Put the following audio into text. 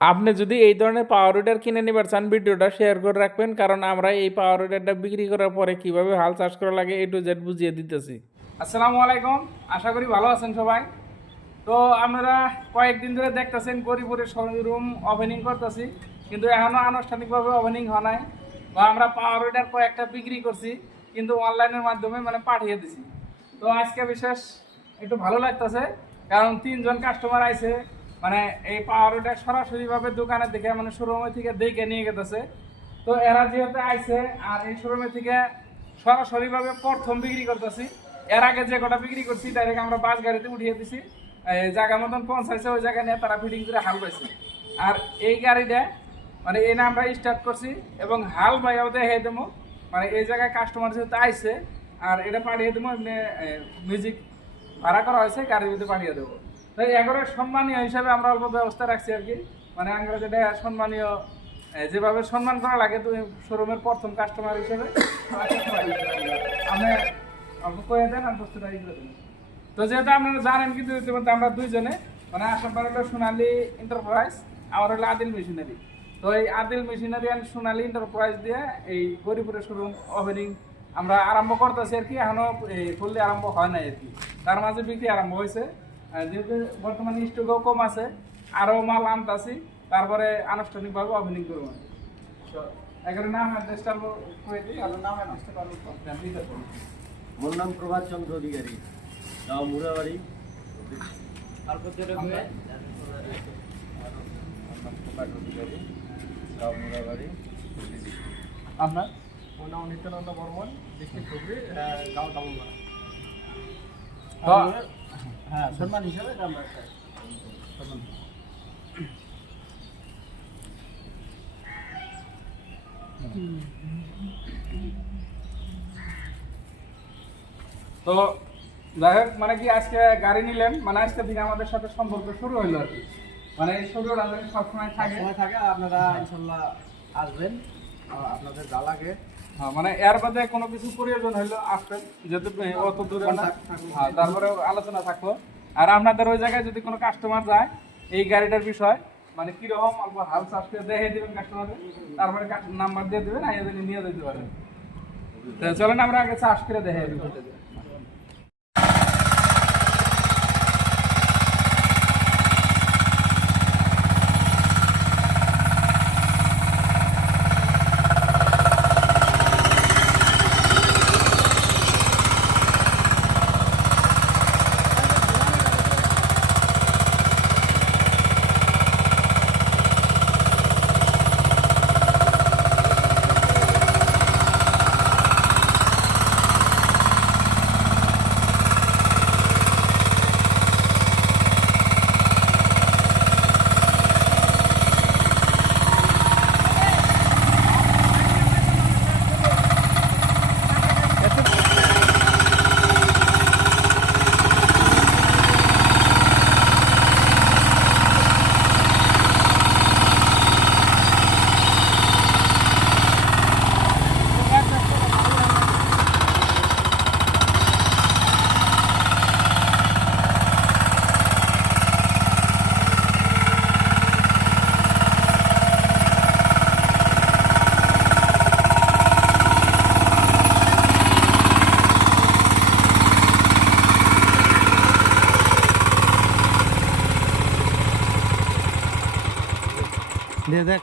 আপনি যদি এই ধরনের পাওয়ার উইডার কিনে নিবার চান, ভিডিওটা শেয়ার করে রাখবেন, কারণ আমরা এই পাওয়ার উইডারটা বিক্রি করার পরে কীভাবে হাল চাষ করা লাগে এ টু জেড বুঝিয়ে দিতেছি। আসসালামু আলাইকুম, আশা করি ভালো আছেন সবাই। তো আপনারা কয়েকদিন ধরে দেখতেছেন গরিপুরের শোরুম ওপেনিং করতেছি, কিন্তু এখনও আনুষ্ঠানিকভাবে ওপেনিং হয় নাই। বা আমরা পাওয়ার উইডার কয়েকটা বিক্রি করছি, কিন্তু অনলাইনের মাধ্যমে মানে পাঠিয়ে দিছি। তো আজকে বিশেষ একটু ভালো লাগতেছে, কারণ তিনজন কাস্টমার আইছে মানে এই পাওয়ার উইডার সরাসরিভাবে দোকানে দেখে মানে শোরুমের থেকে দেখে নিয়ে গেতেছে। তো এরা যেহেতু আইছে, আর এই শোরুমের থেকে সরাসরিভাবে প্রথম বিক্রি করতেছি। এর আগে যে কটা বিক্রি করছি ডাইরেক্ট আমরা বাস গাড়িতে উঠিয়ে দিছি। জায়গা মতন পৌঁছাইছে, ওই জায়গা নিয়ে তারা ফিটিং করে হাল পাইছে। আর এই গাড়িটা মানে এই আমরা স্টার্ট করছি এবং হাল বাইয়াও দেখে দেবো। মানে এই জায়গায় কাস্টমার যেহেতু আইছে, আর এটা পাঠিয়ে দেবো, এমনি মিউজিক ভাড়া করা হয়েছে, গাড়ির ভিতরে পাঠিয়ে দেবো। তাই এগারো সম্মানীয় হিসাবে আমরা অল্প ব্যবস্থা রাখছি আর কি। মানে আমরা যেটা সম্মানীয় যেভাবে সম্মান করা লাগে, তুমি শোরুমের প্রথম কাস্টমার হিসেবে আপনি অল্প দেন দেন তো যেহেতু আপনারা জানেন কিন্তু ইতিমধ্যে আমরা দুইজনে মানে আসামবার হলো সোনালী এন্টারপ্রাইজ আমার হলো আদিল মেশিনারি তো এই Adil machinery and Sonali enterprise দিয়ে এই গরিপুরের শোরুম ওপেনিং আমরা আরম্ভ করতেছি আর কি। এখনও ফুললি আরম্ভ হয় নাই আর কি। তার মাঝে বিক্রি আরম্ভ হয়েছে। যেহেতু বর্তমানে স্টকও কম আছে আরও মাল আনতাছি তারপরে আনুষ্ঠানিকভাবে ওপেনিং করব। তো এখানে নাম অ্যাড্রেসটা করে দিই আর নাম অ্যাড্রেসটা মোর নাম প্রভাত চন্দ্র অধিকারী গাঁও মুরাবাড়ি। তারপর যেটা প্রভাত অধিকারী গাঁও মুরাবাড়ি। আপনার নাম নিত্যানন্দ বর্মন ডিস্ট্রিক্ট হুগলি গাঁও তামুলপাড়া তো হ্যাঁ সম্মান হিসাবে আমরা সম্মান। তো যাই হোক মানে কি আজকে গাড়ি নিলেন? মানে আজকে থেকে আমাদের সাথে সম্পর্ক শুরু হইল আর কি। মানে এই যেন সবসময় থাকে। থাকে আপনারা ইনশাল্লাহ আসবেন। আপনাদের যা লাগে। মানে এর বাদে কোনো কিছু প্রয়োজন হইল আসবেন যেহেতু অত দূরে না। হ্যাঁ, তারপরে আলোচনা থাকল। আর আপনাদের ওই জায়গায় যদি কোনো কাস্টমার যায় এই গাড়িটার বিষয় মানে কীরকম অল্প হাল চাষ করে দেখে দিবেন কাস্টমারকে তারপরে নাম্বার দিয়ে দেবেন আইয়া নিয়ে যেতে পারেন চলেন আমরা আগে চাষ করে দেখে দিই দেখ